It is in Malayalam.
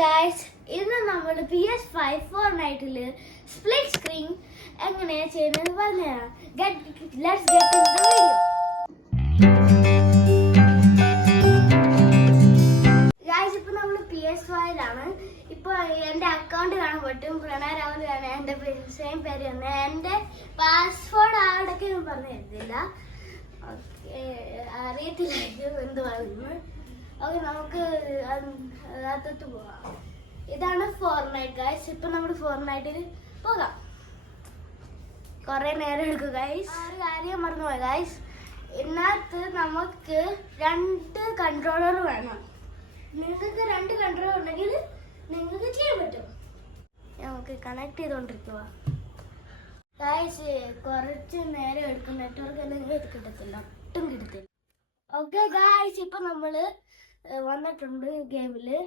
ഗായ്സ്, ഇന്ന് നമ്മൾ PS5 ഫോർട്നൈറ്റില് സ്പ്ലിറ്റ് സ്ക്രീൻ എങ്ങനെയാ ചെയ്യുന്നത് പറഞ്ഞുതരാം. Let's get in the video. Guys, ഇപ്പൊ നമ്മൾ PS5ലാണ്. ഇപ്പൊ എന്റെ അക്കൗണ്ട് കാണാൻ പറ്റും. പ്രണയ രാഹുൽ ആണ് എന്റെ സെയിം പേര് തന്നെ. എന്റെ പാസ്വേഡ് ആടൊക്കെ ഞാൻ പറഞ്ഞു തരുന്നില്ല, അറിയത്തില്ലായിരിക്കും എന്ത് പറയുന്നു. ഓക്കെ, നമുക്ക് അകത്തോട്ട് പോവാം. ഇതാണ് ഫോർട്നൈറ്റ് ഗൈസ്. ഇപ്പൊ നമ്മൾ ഫോർട്നൈറ്റിൽ പോകാം. കുറെ നേരം എടുക്കും ഗൈസ്. ഒരു കാര്യം മറന്നുപോയി ഗൈസ്, ഇതിനകത്ത് നമുക്ക് 2 കൺട്രോളർ വേണം. നിങ്ങൾക്ക് 2 കൺട്രോളർ ഉണ്ടെങ്കിൽ നിങ്ങൾക്ക് ചെയ്യാൻ പറ്റും. നമുക്ക് കണക്ട് ചെയ്തോണ്ടിരിക്കുക ഗൈസ്. കുറച്ച് നേരം എടുക്കും, നെറ്റ്വർക്ക് അല്ലെങ്കിൽ കിട്ടത്തില്ല, ഒട്ടും കിട്ടത്തില്ല. ഓക്കെ ഗൈസ്, ഇപ്പൊ നമ്മള് വന്നിട്ടുണ്ട് ഗെയിമില്.